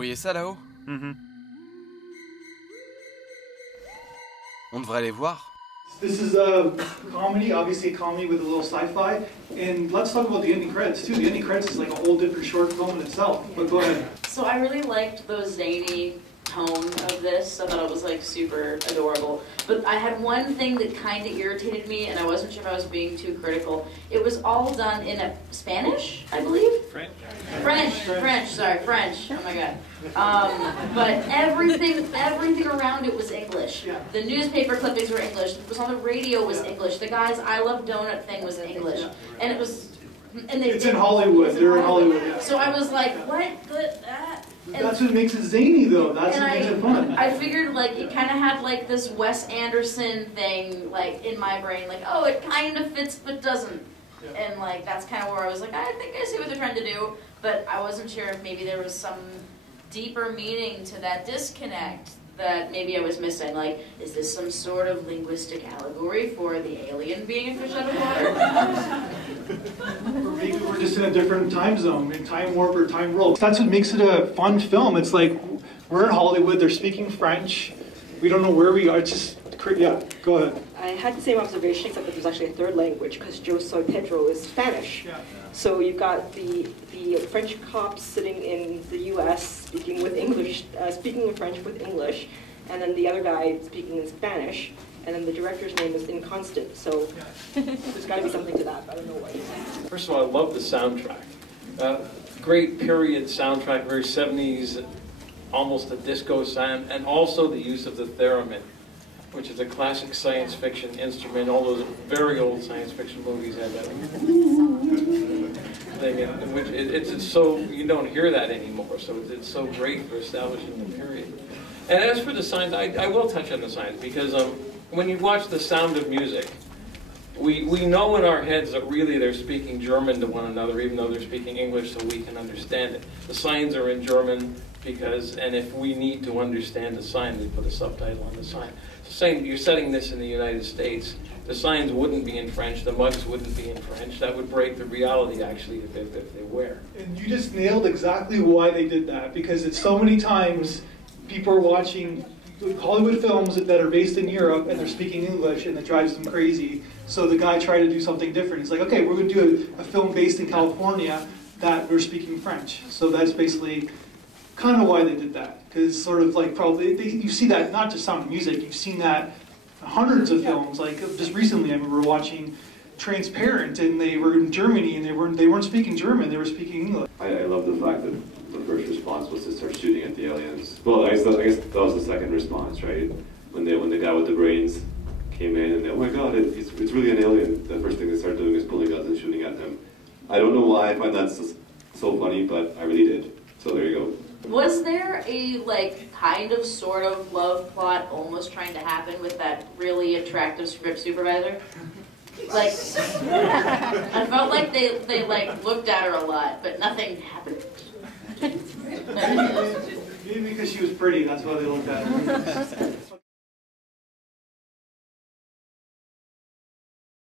voyez ça là-haut? On devrait aller voir. This is a comedy, obviously a comedy with a little sci-fi. And let's talk about the ending credits too. The ending credits is like a whole different short film in itself. But go ahead. So I really liked the zany tone of this. I thought it was like super adorable. But I had one thing that kind of irritated me, and I wasn't sure if I was being too critical. It was all done in Spanish, I believe? French. Sorry, French. Oh my god. But everything around it was English. Yeah. The newspaper clippings were English. What was on the radio was English. The guy's I Love Donut thing was English. And it was... And it's in Hollywood. They're in Hollywood, yeah. So I was like, what? That's what makes it zany, though. That's what makes it fun. I figured, like, it kind of had, like, this Wes Anderson thing, like, in my brain. Like, oh, it kind of fits but doesn't. Yeah. And, like, that's kind of where I was like, I think I see what they're trying to do. But I wasn't sure if maybe there was some deeper meaning to that disconnect that maybe I was missing. Like, is this some sort of linguistic allegory for the alien being a fish out of water? Or maybe we're just in a different time zone, in time warp or time roll. That's what makes it a fun film. It's like, we're in Hollywood, they're speaking French, we don't know where we are, it's just, yeah, go ahead. I had the same observation, except that there's actually a third language, because SOY Pedro is Spanish. Yeah. So you've got the French cops sitting in the U.S. speaking with English, speaking in French with English, and then the other guy speaking in Spanish, and then the director's name is Inconstant. So there's got to be something to that. I don't know what. First of all, I love the soundtrack. Great period soundtrack, very 70s, almost a disco sound, and also the use of the theremin, which is a classic science fiction instrument. All those very old science fiction movies have that thing, in which it's so, you don't hear that anymore, so it's so great for establishing the period. And as for the signs, I will touch on the signs, because when you watch The Sound of Music, we know in our heads that really they're speaking German to one another, even though they're speaking English so we can understand it. The signs are in German because, and if we need to understand the sign, we put a subtitle on the sign. So saying you're setting this in the United States, the signs wouldn't be in French, the mugs wouldn't be in French. That would break the reality, actually, if they were. And you just nailed exactly why they did that, because it's so many times people are watching Hollywood films that are based in Europe and they're speaking English and it drives them crazy. So the guy tried to do something different. He's like, okay, we're going to do a film based in California that we're speaking French. So that's basically kind of why they did that. Because sort of like probably, you see that not just Sound of Music, you've seen that in hundreds of films. Like just recently I remember watching Transparent and they were in Germany and they weren't speaking German, they were speaking English. I love the fact that the first response was to start shooting at the aliens. Well, I guess that was the second response, right? When the guy with the brains came in and they, oh my god, it's really an alien. The first thing they started doing is pulling guns and shooting at them. I don't know why I find that so funny, but I really did. So there you go. Was there a, like, kind of, sort of love plot almost trying to happen with that really attractive script supervisor? Like, I felt like they like, looked at her a lot, but nothing happened. Maybe because she was pretty, that's why they looked at her.